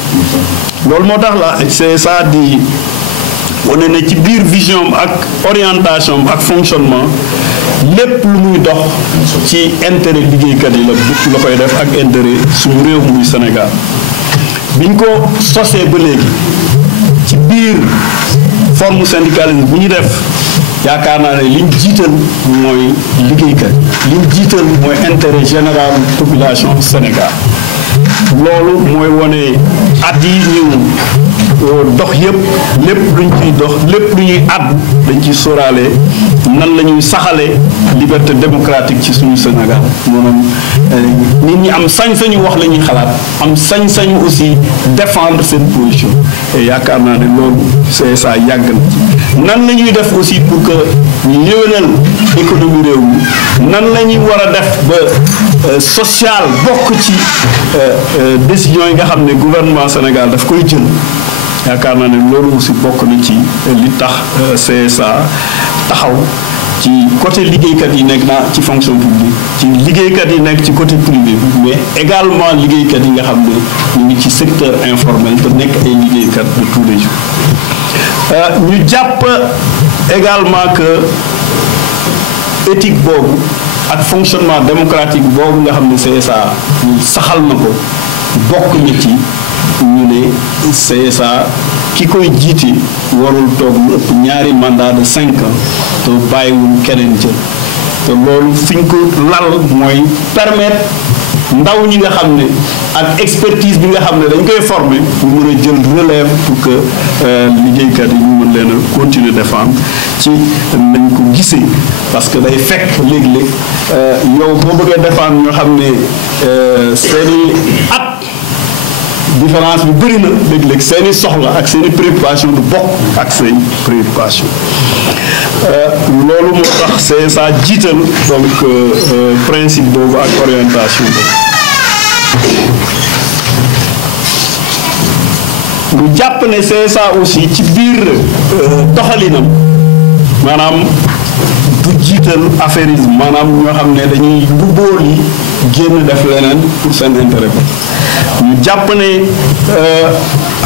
loolu moo tax la c'est ça di wane ne ci biir vision ak orientation ak fonctionnement lépp lu muy dox ci intérêt liggéeykat yi la koy def ak intérêt suñu réew muy Sénégal. biñ ko sosee ba léegi ci biir forme syndicalisme bu ñu def yaakaar naa ne liñ jiital mooy liggéeykat liñ jiital mooy intérêt général population Sénégal. loolu mooy wane at yi ñu dox yëpp lépp luñ ciy dox lépp lu ñuy àddu dañ ciy sóoraale nan la ñuy saxale liberté démocratique ci suñu Sénégal maanaam nit ñi am sañ-sañu wax la ñuy xalaat am sañ-sañu aussi défendre seen position et yaakaar naa ne loolu c'est ça yàgg na nan la ñuy def aussi pour que ñu yéwénal économie réew mi nan la ñuy war a def ba social bokk ci décision yi nga xam ne gouvernement Sénégal daf koy jël yaakaar naa ne loolu aussi bokk na ci li tax CSA taxaw ci côté liggéeykat yi nekk na ci fonction publique ci liggéeykat yi nekk ci côté privé mais également liggéeykat yi nga xam ne ñu ngi ci secteur informel te nekk ay liggéeykat de tous les jours. ñu jàpp également que éthique boobu ak fonctionnement démocratique boobu nga xam ne CSA ñu saxal na ko bokk na ci ñu ne CSA ki koy jiite warul toog lu ëpp ñaari mandat de 5 ans te bàyyiwul keneen jël te loolu fi ñu ko lal mooy permettre ndaw ñi nga xam ne ak expertise bi nga xam ne dañ koy former pour mën a jël relève pour que liggéeykat yi ñu mën leen a continuer défendre ci nañ ko gisee parce que day fekk léeg-léeg yow boo bëggee défendre ñoo xam ne seeni at différence bi bëri na léeg-léeg seeni soxla ak seeni préoccupation du bokk ak seen préoccupation loolu moo tax c'est ça jiital donc principe boobu ak orientation boobu. ñu jàpp ne CSA aussi ci biir doxalinam maanaam du jiital affairisme maanaam ñoo xam ne dañuy mbubboo li génn def leneen pour seen intérêt ko ñu jàpp ne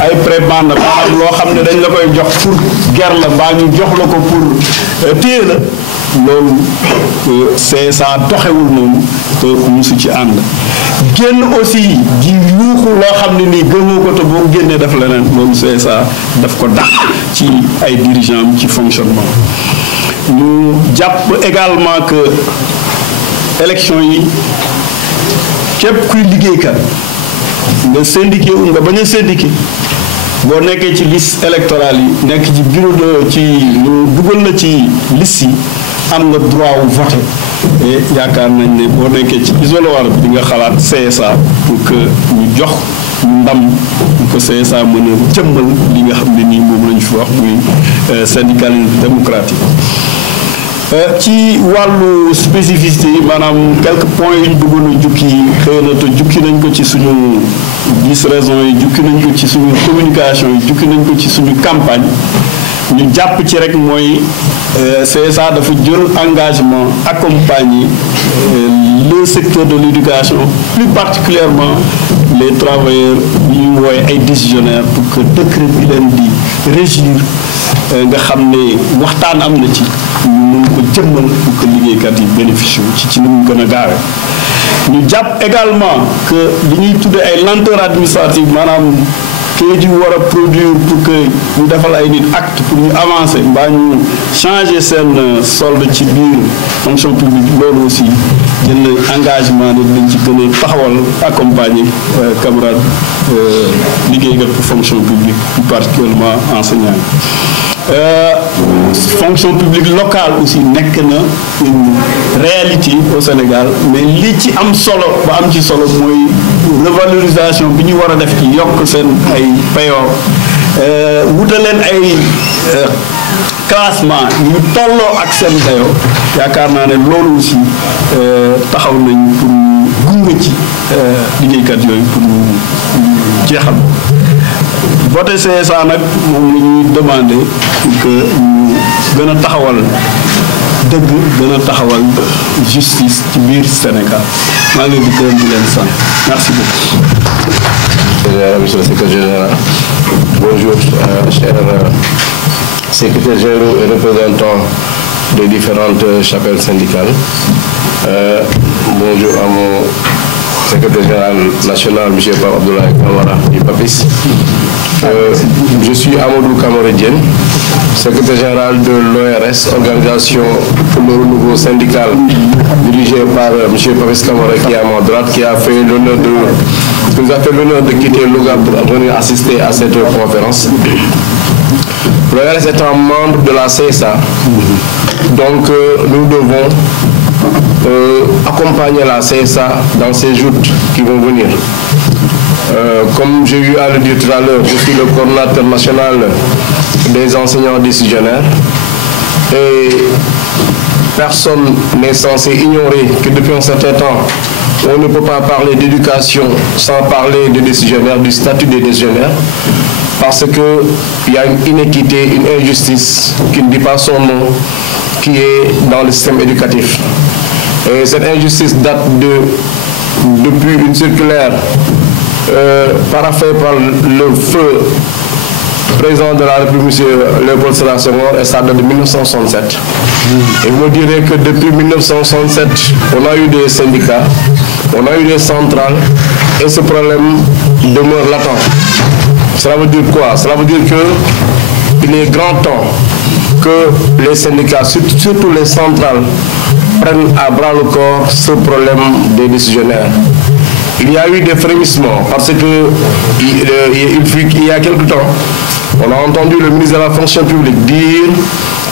ay prébende maanaam loo xam ne dañ la koy jox pour ger la mbaa ñu jox la ko pour téye la loolu CSA doxewul noonu te musu ci ànd génn aussi di yuuxu loo xam ne nii gëmoo ko te boo génnee def leneen loolu CSA daf ko dàq ci ay dirigeants ci fonctionnement ñu jàpp également que élection yi képp kuy liggéeykat nga syndiqué wu nga bañ a syndiqué boo nekkee ci liste électorale yi nekk ci bureau de ci ñu dugal la ci liste yi am nga droit wu voté et yaakaar nañ ne boo nekkee ci isoloir bi di nga xalaat CSA pour que ñu jox ndam pour que CSA mën a jëmmal li nga xam ne nii moom la ñu fi wax muy syndicalisme démocratique. ci wàllu spécificité yi maanaam quelques points yu ñu bëggoon a jukki xëy na te jukki nañ ko ci suñu 10 raisons yi jukki nañ ko ci suñu communication yi jukki nañ ko ci suñu campagne ñu jàpp ci rek mooy CSA dafa jël engagement accompagner le secteur de l'éducation plus particulièrement les travailleurs yi ñu wooye ay décisionnaires pour que décret bi leen di régir nga xam ne waxtaan am na ci ñu mën ko jëmmal pour que liggéeykat yi bénéficier ci ni mu gën a gaawe ñu jàpp également que li ñuy tuddee ay lenteur administrative maanaam kayit yu war a produire pour que ñu defal ay nit acte pour ñu avancer mbaa ñu changer seen solde ci biir fonction publique loolu aussi jël na engagement ne dañ ci gën a taxawal accompagner camarade liggéeykat pour fonction publique plus particulièrement enseignant fonction publique locale aussi nekk na une réalité au Sénégal mais li ci am solo ba am ci solo mooy revalorisation bi ñu war a def ci yokk seen ay payoor wuta leen ay classement ñu tolloo ak seen dayoo yaakaar naa ne loolu aussi taxaw nañ pour gunge ci liggéeykat yooyu pour ñu jeexal voté CSA nag moom la ñuy demandé pour que ñu gën a taxawal dëgg gën a taxawal justice ci biir Sénégal maa ngi leen di gërëm di leen sant merci beaucoup. Monsieur le secrétaire général, bonjour chers secrétaires généraux et représentants des différentes chapelles syndicales. Bonjour à mon secrétaire général national, M. Pape Abdoulaye Kamara du PAPIS. Je suis Amadou Kamara Diène, secrétaire général de l'ORS, organisation pour le renouveau syndical, dirigé par M. Papis Kamara qui est à ma droite, qui nous a fait l'honneur de quitter Louga pour venir assister à cette conférence. L'ORS est un membre de la CSA, donc nous devons accompagner la CSA dans ces joutes qui vont venir. Comme j'ai eu à le dire tout à l'heure, je suis le coordonnateur national des enseignants décisionnaires et personne n'est censé ignorer que depuis un certain temps, on ne peut pas parler d'éducation sans parler des décisionnaires, du statut des décisionnaires, parce qu'il y a une inéquité, une injustice qui ne dit pas son nom, qui est dans le système éducatif. Et cette injustice date depuis une circulaire paraphée par le feu président de la République, M. Léopold Sédar Senghor, et ça date de 1967. Et vous me direz que depuis 1967, on a eu des syndicats, on a eu des centrales, et ce problème demeure latent. Cela veut dire quoi? Cela veut dire qu'il est grand temps que les syndicats, surtout les centrales, prennent à bras le corps ce problème des décisionnaires. Il y a eu des frémissements parce que il y a quelque temps, on a entendu le ministre de la fonction publique dire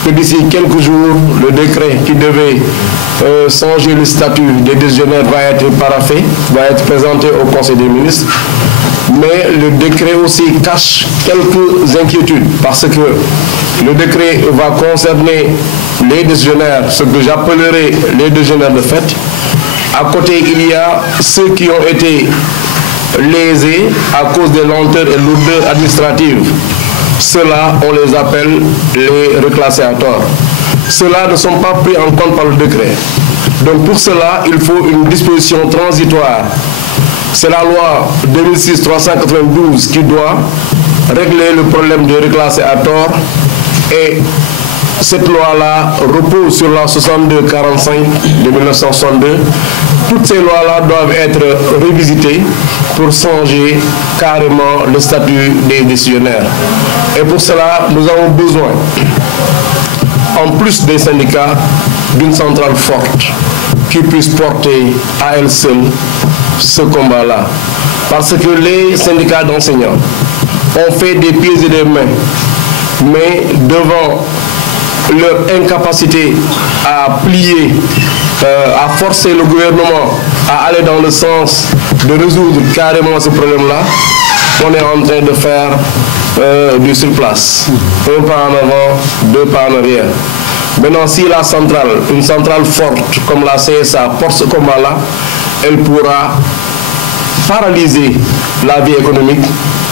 que d'ici quelques jours, le décret qui devait changer le statut des décisionnaires va être paraphé, va être présenté au Conseil des ministres. Mais le décret aussi cache quelques inquiétudes parce que le décret va concerner les décisionnaires, ce que j'appellerais les décisionnaires de fait. À côté, il y a ceux qui ont été lésés à cause des lenteurs et lourdeurs administratives. Ceux-là, on les appelle les reclassés à tort. Ceux-là ne sont pas pris en compte par le décret. Donc pour cela, il faut une disposition transitoire. C'est la loi 2006-392 qui doit régler le problème des reclassés à tort, et cette loi-là repose sur la 6245 de 1962. Toutes ces lois-là doivent être revisitées pour changer carrément le statut des décisionnaires. Et pour cela, nous avons besoin, en plus des syndicats, d'une centrale forte qui puisse porter à elle seule ce combat-là. Parce que les syndicats d'enseignants ont fait des pieds et des mains, mais devant leur incapacité à plier, à forcer le gouvernement à aller dans le sens de résoudre carrément ce problème-là, on est en train de faire du surplace. Un pas en avant, deux pas en arrière. Maintenant, si la centrale, une centrale forte comme la CSA porte ce combat-là, elle pourra paralyser la vie économique,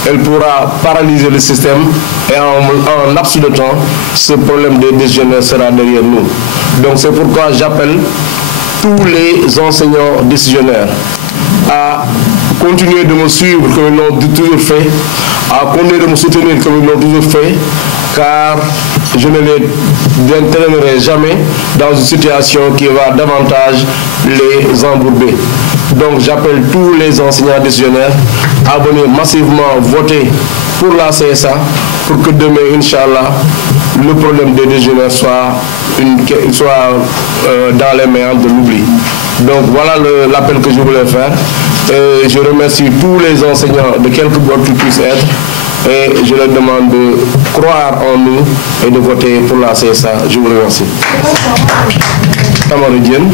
elle pourra paralyser le système, et en laps de temps, ce problème des décisionnaires sera derrière nous. Donc c'est pourquoi j'appelle tous les enseignants décisionnaires à continuer de me suivre comme ils l'ont toujours fait, à continuer de me soutenir comme ils l'ont toujours fait, car je ne les entraînerai jamais dans une situation qui va davantage les embourber. Donc j'appelle tous les enseignants décisionnaires à venir massivement voter pour la CSA pour que demain, Inch'Allah, le problème des décisionnaires soit dans les mains de l'oubli. Donc voilà l'appel que je voulais faire. Et je remercie tous les enseignants de quelque bord qu'ils puissent être. Et je leur demande de croire en nous et de voter pour la CSA. Je vous remercie. Amadou Diène,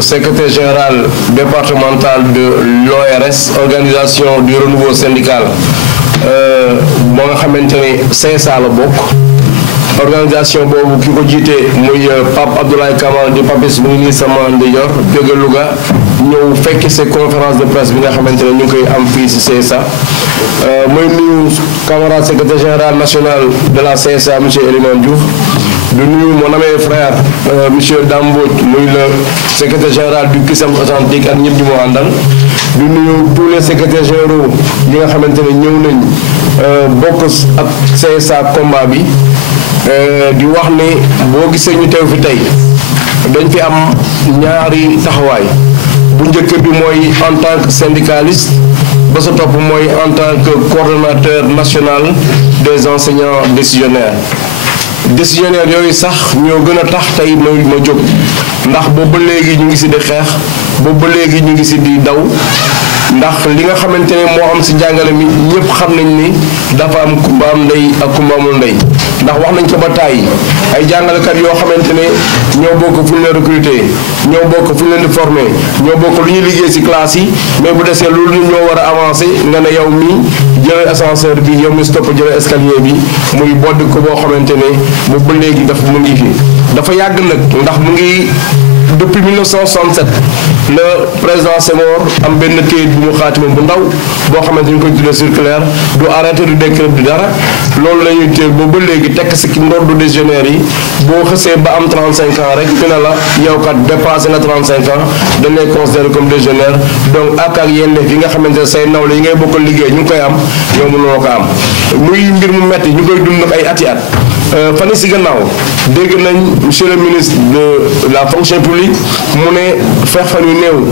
secrétaire général départemental de l'ORS, Organisation du Renouveau Syndical. Bon nga xamantene CSA la bokk organisation boobu ki ko jiite muy Pape Abdoulaye Kamal di Papis mu ngi nii sama ndeyjoor jóge Louga ñëw fekk ces conférence de presse bi nga xamante ne ñu ngi koy am fii si CSA muy nuyu camarade secrétaire général national de la CSA monsieur Elimane Diouf de nuyu mon ami frère monsieur Dambot muy le secrétaire général du CUSEMS Authentique ak ñëpp ñu moo àndal de nuyu tous les secrétaires généraux ñi nga xamante ne ñëw nañ bokk ak CSA combat bi di wax ne boo gisee ñu teew fi tey dañ fi am ñaari taxawaay bu njëkk bi mooy en tant que syndicaliste ba sa topp mooy en tant que coordonnateur national des enseignants décisionnaires yooyu sax ñoo gën a tax tey ma jóg ndax boobu ba léegi ñu ngi si di xeex boobu ba léegi ñu ngi si di daw ndax li nga xamante ne moo am si njàngale mi ñëpp xam nañ ni dafa am kumba am ndey ak kumba amul ndey ndax wax nañ ko ba tàyyi ay jàngalekat yoo xamante ne ñoo bokk fu ñu leen recruter ñoo bokk fu ñu leen di former ñoo bokk lu ñuy liggéey si classe yi mais bu desee loolu ñoo war a avancer nga ne yow mi jëlee ascenseur bi yow mi stop jëlee escalier bi muy bodd ko boo xamante ne bu ba léegi mu ngi fi dafa yàgg nag ndax mu ngi depuis 1967 le président Senghor am benn kayit bu mu xaatima bu ndaw boo xamante ñu koy tuddee circulaire du arrêté du décret du dara loolu la ñuy téye boobu ba léegi tekk si ndordu décisionnaire yi boo xësee ba am 35 ans rek fi ne la yow kat dépassé na 35 ans dañ lay considéré comme décisionnaire donc ak yenn fi nga xamante ne say nawle yi ngay bokkal liggéey ñu ngi koy am yow mënoo ko am muy mbir mu metti ñu koy dund ay ati at fan si gannaaw dégg nañ monsieur le ministre de la fonction publique mu ne fex fan yu néew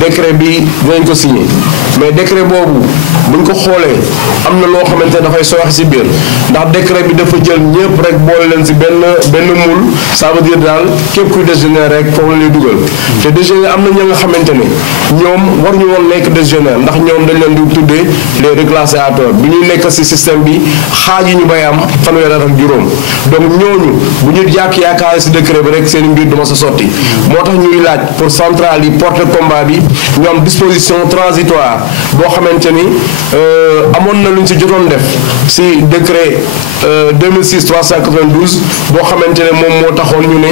décret bi dinañ ko signé mais décret boobu buñ ko xoolee am na loo xamante ne dafay sooxe si biir ndax décret bi dafa jël ñëpp rek boole leen si benn moule ça veut dire daal képp kuy décisionnaire rek foofu la lay dugal te décisionnaire am na ña nga xamante ne ñoom waruñu woon nekk décisionnaire ndax ñoom dañ leen di tuddee les reclassés à tort bi ñuy nekk si système bi xaaj yi ñu bay am fanweer ak juróom donc ñooñu bu ñu yaakaar si décret bi rek seen mbir dama sa sotti moo tax ñuy laaj pour centrale yi porter combat bi ñu am disposition transitoire boo xamante ni amoon na lu ñu si jotoon def si décret 2006 392 boo xamante ne moom moo taxoon ñu ne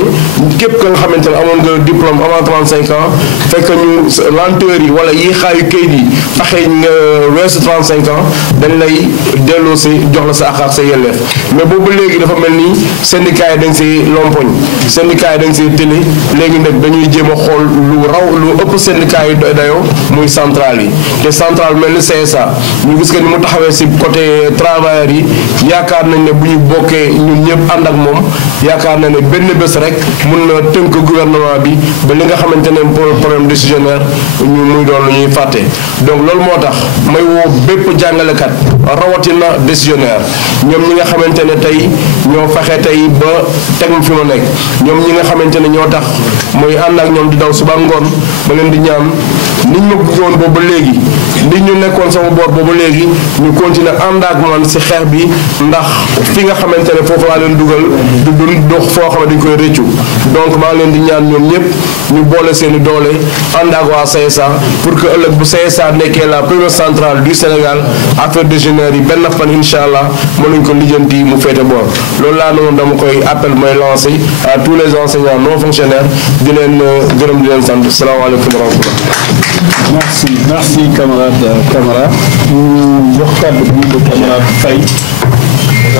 képp ka nga xamante ne amoon nga diplôme avant 35 ans fekk ñu lenteur yi wala yéexaayu kayit yi taxee nga weesu 35 ans dañ lay delloo si jox la sa àq ak sa yelleef mais boobu léegi dafa mel ni syndicat yi dañ si lompoñ syndicat yi dañ si tële léegi nag dañuy jéem a xool lu ëpp syndicat yi dayoo muy centrale yi te centrale mel ni CSA ñu gis que ni mu taxawee si côté travailleurs yi yaakaar nañ ne bu ñu bokkee ñun ñëpp ànd ak moom yaakaar na ne benn bés rek mun na tënk gouvernement bi ba li nga xamante ne problème décisionnaire ñu muy doon lu ñuy fàtte donc loolu moo tax may woo bépp jàngalekat rawatina décisionnaire ñoom ñi nga xamante ne tey ñoo fexe tey ba teg ma fi ma nekk ñoom ñi nga xamante ne ñoo tax mooy ànd ak ñoom di daw suba ngoon ma leen di ñaan niñ ma bëggoon boobu ba léegi li ñu nekkoon sama boor boobu léegi ñu continuer ànd ak man si xeex bi ndax fi nga xamante ne foofu laa leen dugal du dox foo xam ne dañ koy rëccu donc maa leen di ñaan ñoom ñëpp ñu boole seen i doole ànd ak waa CSA pour que ëllëg bu CSA nekkee la première centrale du Sénégal affaire décisionnaire yi benn fan incha allah mënuñ ko lijjanti mu féete boor loolu laa noonu dama koy appel mooy lancé à tous les enseignants non fonctionnaires di leen gërëm di leen sant salaamaaleykum wa rahmatullah. Merci camarade Camara. Ñu jox kàddu gi le camarade Faye.